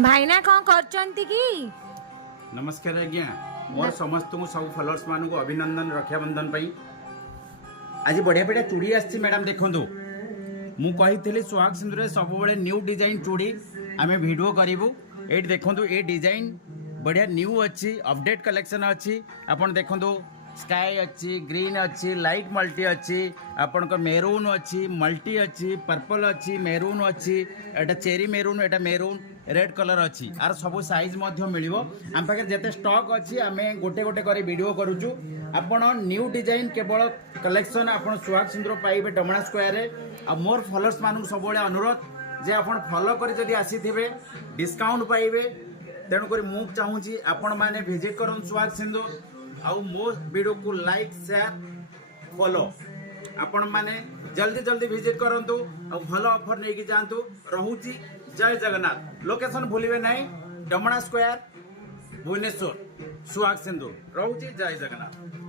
भाईना कौन करचंती की नमस्कार आज्ञा मोर समस्त को सब फॉलोअर्स मान को अभिनंदन रक्षाबंधन पई आज बढ़िया बढ़िया चूड़ी आसी मैडम देखंतु मु कही सुहाग सिंदूर सब बड़े न्यू डिजाइन चूड़ी आम वीडियो करूँ ये देखो ये डिजाइन बढ़िया न्यू अच्छी अपडेट कलेक्शन अच्छी आपन देखो स्काई अच्छी ग्रीन अच्छी लाइट मल्टी अच्छी आपण को मेरून अच्छी मल्टी अच्छी पर्पल अच्छी मेरून अच्छी एटा चेरी मेरून एटा मेरून रेड कलर अच्छी आर सब साइज मिलिबो आम पाखे जिते स्टॉक अच्छी आम गोटे गोटे कर वीडियो करूचु आपण न्यू डिजाइन केवल कलेक्शन आपण सुहाग सिंदूर पाइबे डमणा स्क्वायर रे आ मोर फॉलोअर्स मानू सब अनुरोध जे आपण फॉलो कर जदि आसीथिबे डिस्काउंट पाइबे तेणुक मु चाहूँगी आपण मैंने विजिट करन सुहाग सिंदूर आउ मो वीडियो को लाइक शेयर फॉलो आपण माने जल्दी जल्दी विजिट करंतु और भल ऑफर नहीं जातु रहूची जय जगन्नाथ लोकेशन भूलिबे नहीं डमणा स्क्वायर भुवनेश्वर सुहाग सिंदूर रहूची जय जगन्नाथ।